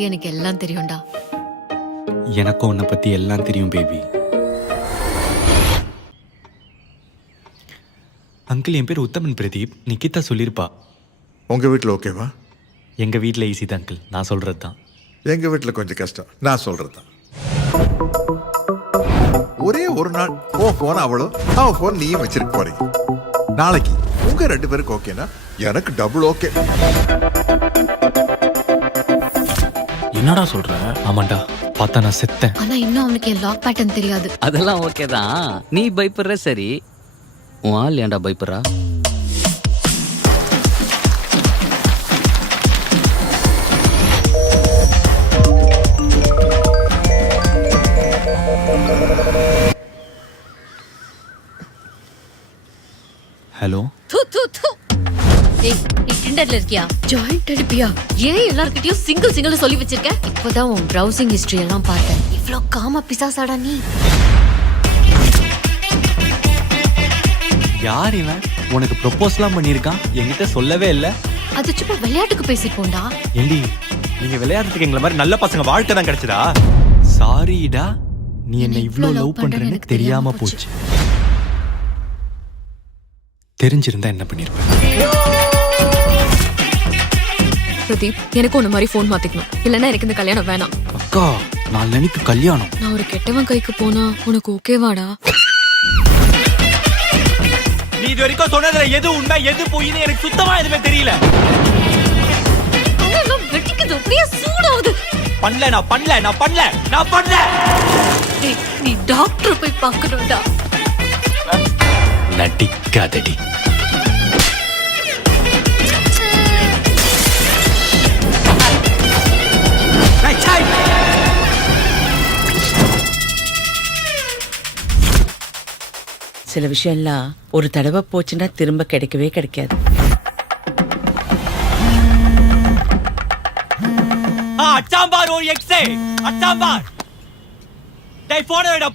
பத்தி எனக்கு எல்லாம் தெரியும்டா. எனக்கும் உன்னை பத்தி எல்லாம் தெரியும் பேபி. அங்கிள், என் பேர் உத்தமன் பிரதீப். நிக்கிதா சொல்லியிருப்பா. உங்க வீட்டில் ஓகேவா? எங்க வீட்டில் ஈஸி தான் அங்கிள், நான் சொல்றது தான். எங்க வீட்டில் கொஞ்சம் கஷ்டம், நான் சொல்றது தான். ஒரே ஒரு நாள் உன் போன் அவளும் அவன் போன் நீயும் வச்சிருக்க போறீங்க. நாளைக்கு உங்க 2 பேருக்கு ஓகேனா எனக்கு டபுள் ஓகே. என்னடா சொல்ற? ஆமாண்டா, பார்த்தா நான் செத்தேன். ஆனா இன்னும் அவனுக்கு என் லாக் பேட்டர்ன் தெரியாது. அதெல்லாம் ஓகே தான். நீ பயப்படுற சரி, உன் ஆள் ஏன்டா பயப்படுறா? ஹலோ. தூ தூ தூ. ஏய், நீ டிண்டர்ல இருக்கியா? ஜாயிண்ட் அடிப்பியா? ஏன் எல்லார்கிட்டயும் சிங்கிள் சொல்லி வச்சிருக்க? இப்போதான் உன் பிரவுசிங் ஹிஸ்டரி எல்லாம் பார்த்தேன். இவ்ளோ காம பிசாசாடா நீ. யார் இவன்? உனக்கு ப்ரொபோஸ்லாம் பண்ணியிருக்கான், என்கிட்ட சொல்லவே இல்லை. அது சும்மா விளையாட்டுக்கு பேசிப்போண்டா. ஏண்டி, நீங்க விளையாடுறதுக்கு எங்களை மாதிரி நல்ல பசங்க வாழ்க்கை தான் கிடைச்சதா? சாரிடா, நீ என்ன இவ்ளோ லவ் பண்றேன்னு தெரியாம போச்சு. தெரிஞ்சிருந்தா என்ன பண்ணிருப்பேன்? பிரதீப், எனக்கு ஒன்னு மாதிரி போன் மாத்திக்கணும், இல்லன்னா எனக்கு இந்த கல்யாணம் வேணாம். அக்கா, நாளைக்கு கல்யாணம். நான் ஒரு கெட்டவன் கைக்கு போனா உனக்கு ஓகேவாடா? நீ இது வரைக்கும் சொன்னதுல எது உண்மை எது பொய்ன்னு எனக்கு சுத்தமா எதுவுமே தெரியல. அதெல்லாம் வெட்டிக்குது, அப்படியே சூடாகுது. நான் பண்ணல. ஏய், நீ டாக்டர் போய் பார்க்கணும்டா. நடிக்காதடி. சில விஷயம்லாம் ஒரு தடவை போச்சுன்னா திரும்ப கிடைக்கவே கிடைக்காது. அச்சாம்பார் ஒரு எக்ஸே, அச்சாம்பார். டேய், போன விட